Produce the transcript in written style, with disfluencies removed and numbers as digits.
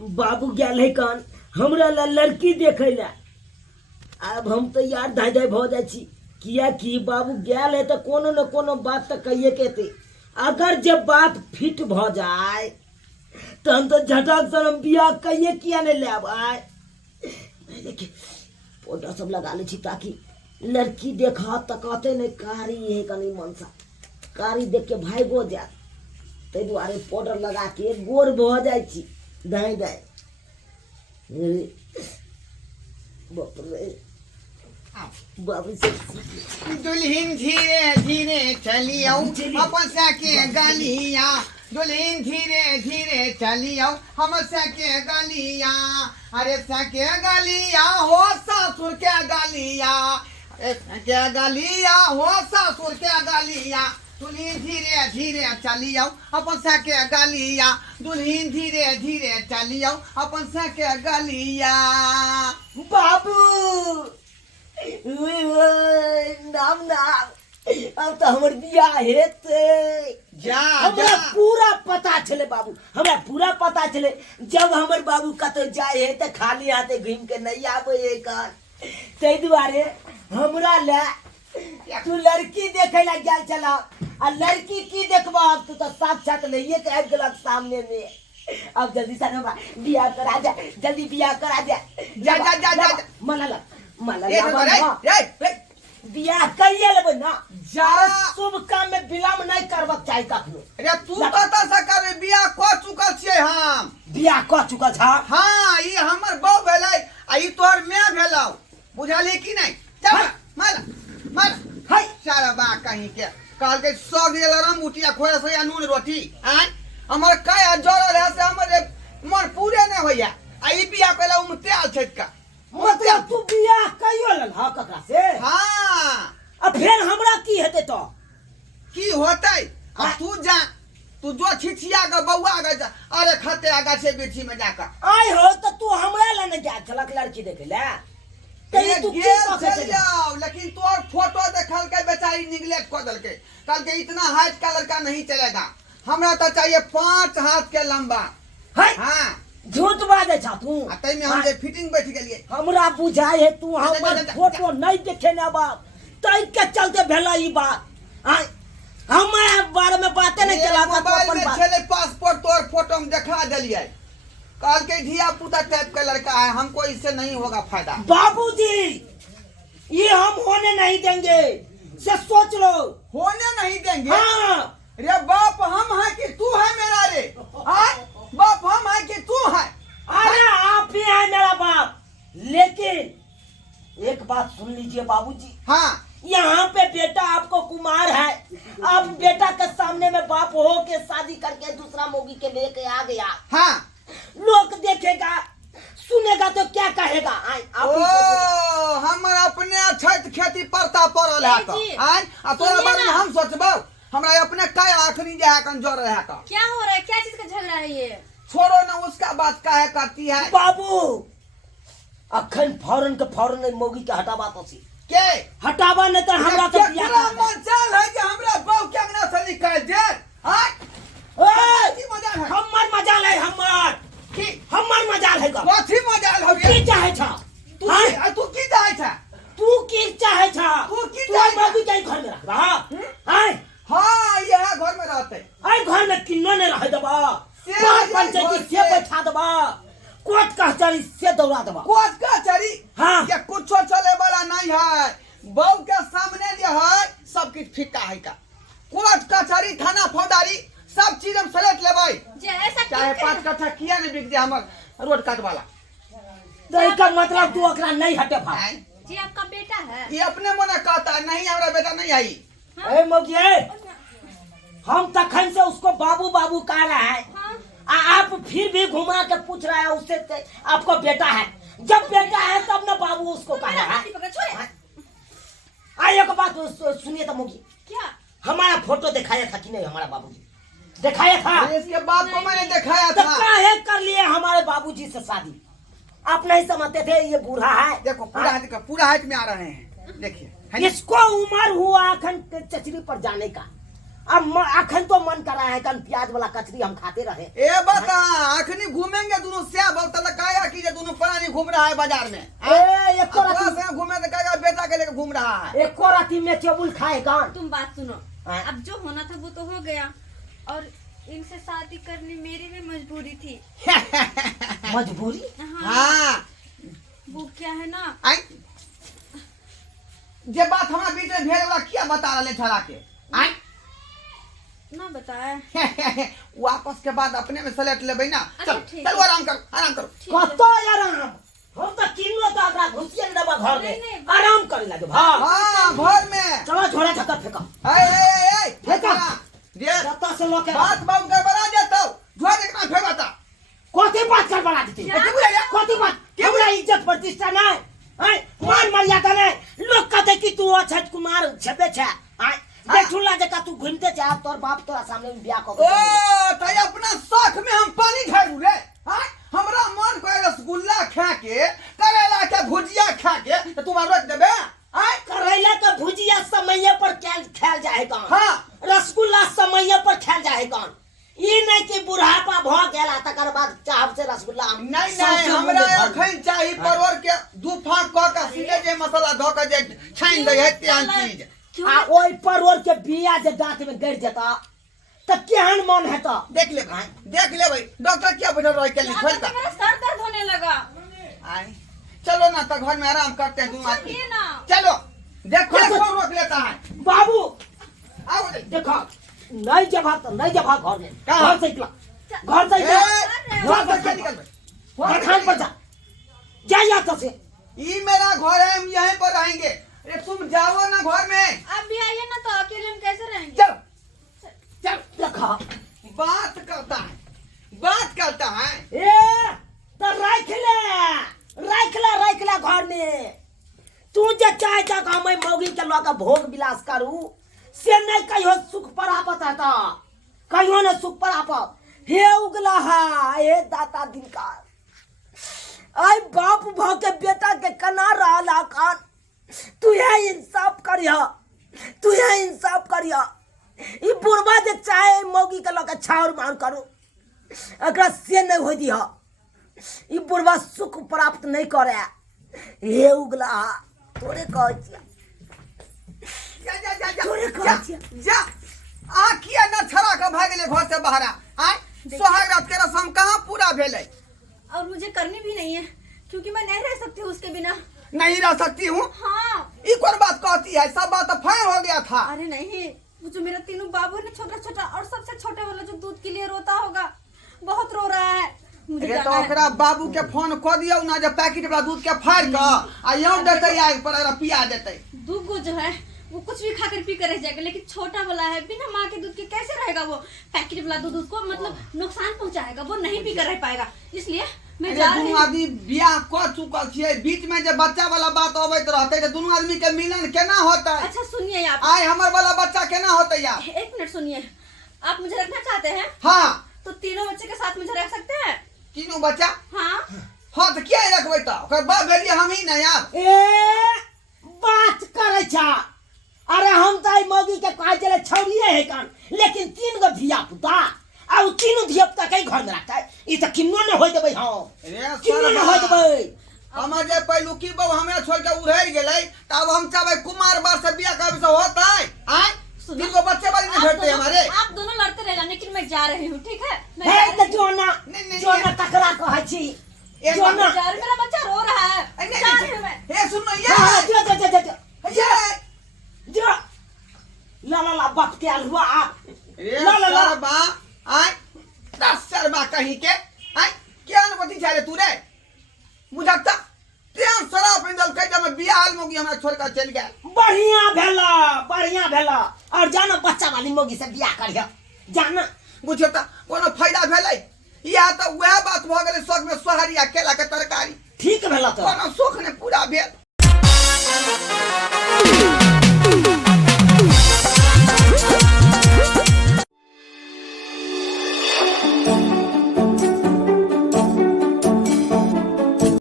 बाबू गेल है कान हमरा ला लड़की देखे ला। अब हम तो यार धाय धाय भ जाय छी, किया कि बाबू गेल है तो कोनो न कोनो बात तो कहिए के। अगर जब बात फिट भ जाए तो हम तो झटक से हम बियाह कहिए किया नहीं ले आए। देखिए पाउडर सब लगा ले छी ताकि लड़की देखा तकते नहीं कारी है कनी मनसा कारी देख के भागो जा, ते दुआरे पाउडर लगा के गोर भ जाय छी दाई दाई। बाप रे बाबू से दुल्हन धीरे धीरे चली आओ अपन सके गलिया, दुल्हन धीरे धीरे चली आओ हम सके गलिया। अरे सके गलिया हो ससुर के गलिया, अरे सके गलिया हो ससुर के गलिया। दुल्हन धीरे धीरे चली आओ अपन सके गलिया, दुल्हन धीरे धीरे चली आओ अपन सके गलिया। बाबू नाम नाम अब तो हमर बियाह हेते। जा हमरा पूरा पता चले बाबू, हमरा पूरा पता चले जब हमर बाबू कतो जाए है तो खाली हाथे घूम के नहीं आवे है का। ते दुआरे हमरा ले तू लड़की देखे ला गेल चला आ लड़की की देखबा अब तू तो साक्षात नहीं के आब गेलक सामने में। अब जल्दी से हमरा बियाह करा जा, जल्दी बियाह करा जा। जा जा जा जा मला रे बियाह कहिए लेबै ना जा। शुभ काम में विलम्ब नहीं करबक चाही कखनो। अरे तू कत से करबे, बियाह क चुकल छियै हम। बियाह क चुकल छ? हां ई हमर बहू भेलै आ ई तोहर माय भेलौ, बुझाली कि नहीं? चल मार मार हाय सारा बा कहीं के कहल के सब ये लरम बुटिया खोए से या नून रोटी आय हमर काय जोर रहे से हमर मन पूरे नहीं होया। आ ई बियाह कइला उमते आल छै का मतलब तू बियाह कहियो लेल ह ककरा से? हां अब फिर हमरा की हेते तो की होतै? अब तू जा, तू जो छिछिया के बौआ के जा, अरे खते आगा से बेची में जाकर आय हो तो तू हमरा ला नहीं जा छलक लड़की देखे ला। ये गेल चल जाओ, लेकिन तोर फोटो देखल के बेचारी निगलेक्ट कर दल के, कल के इतना हाइट का लड़का नहीं चलेगा, हमरा तो चाहिए 5 हाथ के लंबा। हाय हां झूठ बाजे छ तू। आ तई में हम जे फिटिंग बैठ गेलिए हमरा बुझाय है तू हमर फोटो नहीं देखे ना बाप, तई के चलते भेला ई बात। आय हमरा बारे में बातें नहीं चला का तो मोबाइल अपन में बात। चले पासपोर्ट तोर फोटो में दिखा दिलिए, कल के धिया पुता टाइप का लड़का है, हमको इससे नहीं होगा फायदा। बाबूजी ये हम होने नहीं देंगे, से सोच लो। होने नहीं देंगे? हाँ रे बाप हम है कि तू है मेरा रे? हाँ बाप हम है कि तू है? अरे आप ही हैं मेरा बाप, लेकिन एक बात सुन लीजिए बाबूजी। हाँ यहाँ पे बेटा आपको कुमार है, आप बेटा के सामने में बाप हो के शादी करके दूसरा मोगी के लेके आ गया, हाँ लोग देखेगा सुनेगा तो क्या कहेगा? आय आप ही सोचो। हमर अपने छत खेती पड़ता पड़ल है तो आय आ तोरा बारे में हम सोचबो, हमरा अपने काय आखरी जे है कंजर रहा का। क्या हो रहा है? क्या चीज का झगड़ा है ये? छोड़ो ना उसका बात, काहे करती है? बाबू अखन फौरन के फौरन मोगी के हटावा तो सी के हटावा नहीं तो हमरा तो बियाह पूरा कर दे। मचाल है कि हमरा बहू के अंगना से निकाल दे। हां ओए, की मजाल है? हमर मजाल है, हमर की हमर मजाल है का? कथी मजाल हो की गया? चाहे छ तू हाँ? तू की चाहे था? तू की चाहे छ? तू की तू चाहे छ? बाबू के घर में रखबा? हां हाँ यह घर में रहते, आई घर में किन्नो ने रह दबा, से कोर्ट आई पंचायती घर से से। बैठा दबा, कोर्ट कचहरी से दौड़ा दबा। कोच का चरी हाँ। ये कुछ चले वाला नहीं है, बहू के सामने जो है सब कुछ फिक्का है का। कोर्ट कचहरी थाना फौजदारी सब चीज हम सलेट लेबै, जैसा चाहे 5 कट्ठा किया नहीं बिक जाए हमर रोड काट वाला। तो इसका मतलब तू ओकरा नहीं हटे भाई। जी आपका बेटा है? ये अपने मने कहता है नहीं हमारा बेटा नहीं आई। ए मोगिए हम तखन से उसको बाबू बाबू कह रहा है, आप फिर भी घुमा के पूछ रहा है उससे आपको बेटा है? जब बेटा है तब ना बाबू उसको कह रहा है। आइए एक बात सुनिए तो मोगी, क्या? हमारा फोटो दिखाया था कि नहीं? हमारा बाबूजी दिखाया था? इसके बाप को मैंने दिखाया तो था। काहे कर लिए हमारे बाबूजी से शादी? आप नहीं समझते थे ये बूढ़ा है? देखो पूरा हाइट में आ रहे हैं, देखिए इसको उम्र हुआ अखन चचरी पर जाने का, अब अखन तो मन कर रहा है कल प्याज वाला कचरी हम खाते रहे। ए बता अखनी घूमेंगे दोनों से घूम रहा है बाजार में एको अपना राती से घूमे तो कहेगा बेटा के लेकर घूम रहा है एको राती में टेबुल खाए कान तुम बात सुनो, हाँ। अब जो होना था वो तो हो गया, और इनसे शादी करनी मेरी भी मजबूरी थी। मजबूरी। हाँ, हाँ वो क्या है ना, आई जे बात हमारा बीच में भेल वाला क्या बता रहे छड़ा के आई ना बताए। वापस के बाद अपने में सलेट लेबै ना। अच्छा, चल ठीक चलो है। आराम करो आराम करो। ठीक है। कतो आराम हम तो किन्नो तो अपना घुसिए दबा घर में नहीं, नहीं। आराम करे लगे भाग हाँ घर में चलो झोला छक्का फेंका ए फेंका दे कतो से लोके बात बहुत गड़बड़ा जाता झोड़ देखना फेंकता कोती बात कर बना देती क्या? कोती बात हमरा इज्जत प्रतिष्ठा नहीं है मान मर्यादा नहीं लोग कहते कि तू अक्षय कुमार छबे छे है देखुला जका तू घूमते जा तोर बाप तोरा सामने में ब्याह कर ओ तय अपना शौक में हम पानी ढालू रे हां हमरा मन को रसगुल्ला खा के करेला के भुजिया खा के तो तुम रोक देबे आय करेला का भुजिया समय पर खायल जाए कौन हाँ। रसगुल्ला समय पर खायल जाए कौन ई नहीं कि बुढ़ापा भ गेला तकर बाद चाहब से रसगुल्ला नहीं नहीं हमरा अखन चाहिए परवर के दू फाक क के सीधे जे मसाला ध के जे छाइन दे है त्यान चीज आ ओई परवर के बिया जे दांत में गड़ जता त केहन मन है तो देख ले भाई डॉक्टर क्या बैठल रह के लिखल का मेरा सर दर्द होने लगा। आई चलो ना तो घर में आराम करते हैं तुम आदमी चलिए ना। चलो देखो कौन रोक लेता है बाबू आओ देखो नहीं जब तो नहीं जब घर में कहाँ? घर से निकला घर से घर निकला से निकल खान पर जा या तो से ये मेरा घर है हम यहीं पर रहेंगे। अरे तुम जाओ ना घर में आप भी आइए ना, तो अकेले हम कैसे रहेंगे। चलो चल रखा बात करता है ए तो रख ले घर में तू जे चाहे जा हम मौगी के लगा भोग विलास करू से नहीं कहियो सुख प्राप्त है तो कहियो न सुख प्राप्त हे उगला हे दाता दिनकार आई बाप भाव के बेटा के कना रहा कान तू ये इंसाफ करिया ई बुढ़वा जे चाहे मौगी के लगा छाउर मार करू अकरा से नहीं हो दिया ई बुढ़वा सुख प्राप्त नहीं करे हे उगला तोरे कह छिया जा आ किया न छड़ा के भाग ले घर से बाहर आ सोहाग रात के रस्म कहाँ पूरा भेलै और मुझे करनी भी नहीं है, क्योंकि मैं नहीं रह सकती हूँ उसके बिना। नहीं रह सकती हूँ हाँ। एक और बात कहती है सब बात तो फायर हो गया था। अरे नहीं, वो जो मेरा तीनों बाबू है ना, छोटा छोटा, और सबसे छोटे वाला जो दूध के लिए रोता होगा, बहुत रो रहा है। मुझे अरे तो जाना है। ओकरा बाबू के फोन कह दियो ना, जब पैकेट वाला दूध के फाड़ के आ यूं देते या पर पिया देते। दूगो जो है वो कुछ भी खाकर पी कर रह जाएगा, लेकिन छोटा वाला है बिना माँ के दूध के कैसे रहेगा। वो पैकेट वाला दूध उसको मतलब नुकसान पहुंचाएगा, वो नहीं पी कर रह पाएगा। इसलिए मैं जा रही दोनों हूँ। आदमी बियाह कर चुकल छियै, बीच में जब बच्चा वाला बात अबैत रहते तो दोनों आदमी के मिलन केना होता है। अच्छा सुनिए आप, आय हमर वाला बच्चा केना होता यार। एक मिनट सुनिए। आप मुझे रखना चाहते हैं हाँ तो तीनों बच्चे के साथ मुझे रख सकते हैं। तीनों बच्चा हाँ हाँ तो क्या रखबै तो ओकर बाप भेलिए हम ही ना यार। ए बात करे छा अरे हम तो आई मौगी के कह चले छौड़िए है कान, लेकिन 3 गो धिया पुता आ उ तीनों धिया पुता के घर में रखता है। ई त किन्नो न होय देबै हम किन्नो न होय देबै। हमर जे पहिलुकी बहू हमें छोड़ के उड़ैल गेलै तब हम चाहबै कुमार बार से बियाह कब से होतै। आय सुनो, 3 गो बच्चे वाली नहीं भेटते हमारे। आप दोनों लड़ते रहेगा, लेकिन मैं जा रही हूँ, ठीक है। मैं हे जा रही त हूँ। जोना नहीं, जोना तकरा कहै छी एक जोना जा रही, मेरा बच्चा रो रहा है। नहीं, जा रही हूँ मैं। हे सुनो हां ये जो ये जो ला बाप के अलुआ रे ला सरबा आय 10 सरबा कहीं के आय क्या अनुमति चाहे तू रे बुझाता तें सरा पिंदल कह जब बियाह मोगी हमरा छोड़ कर चल गया। बढ़िया भेला और जाना बच्चा वाली मौगी से बियाह करिया जाना बुझता कोनो फायदा भेलै। या तो वह बात भ गेलै शौक में सोहारी आ केला के तरकारी, ठीक भेला तो कोनो शौक ने पूरा भेल।